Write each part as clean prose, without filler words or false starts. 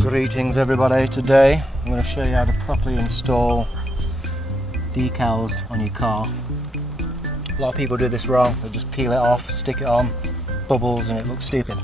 Greetings everybody, today I'm going to show you how to properly install decals on your car. A lot of people do this wrong, they just peel it off, stick it on, bubbles, and it looks stupid.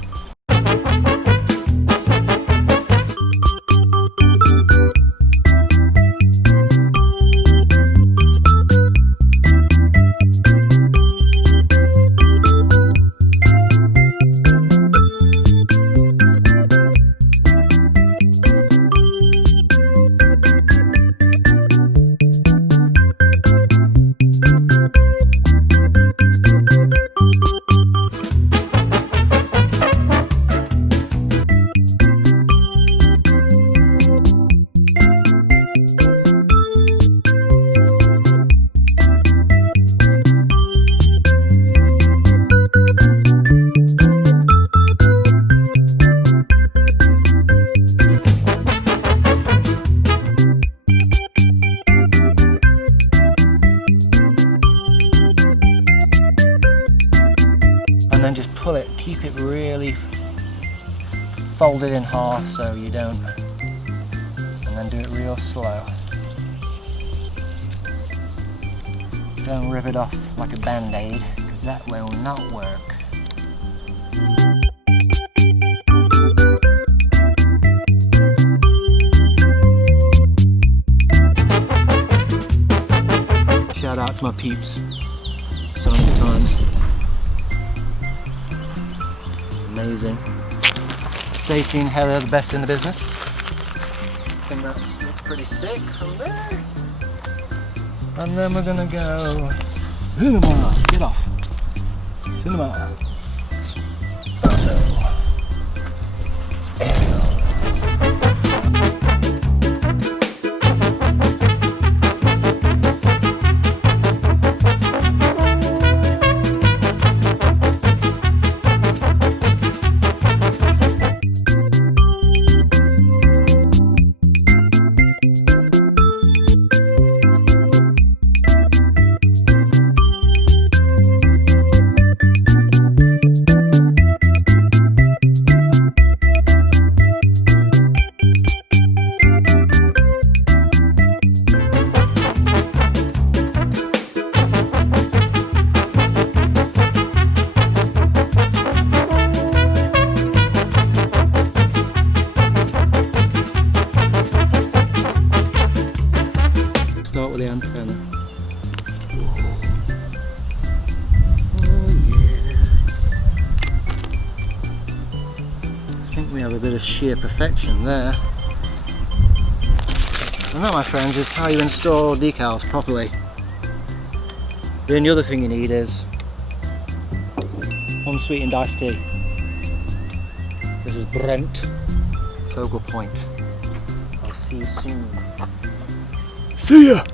And then just pull it, keep it really folded in half so you don't, and then do it real slow. Don't rip it off like a band-aid, because that will not work. Shout out to my peeps so many times. Amazing. Stacey and Heather are the best in the business. I think that looks pretty sick from there. And then we're gonna go cinema. Get off. Cinema. Photo. There we go. Start with the antenna. Oh yeah. I think we have a bit of sheer perfection there. And that, my friends, is how you install decals properly. The only other thing you need is unsweetened iced tea. This is Brent Focal Point. I'll see you soon. See ya!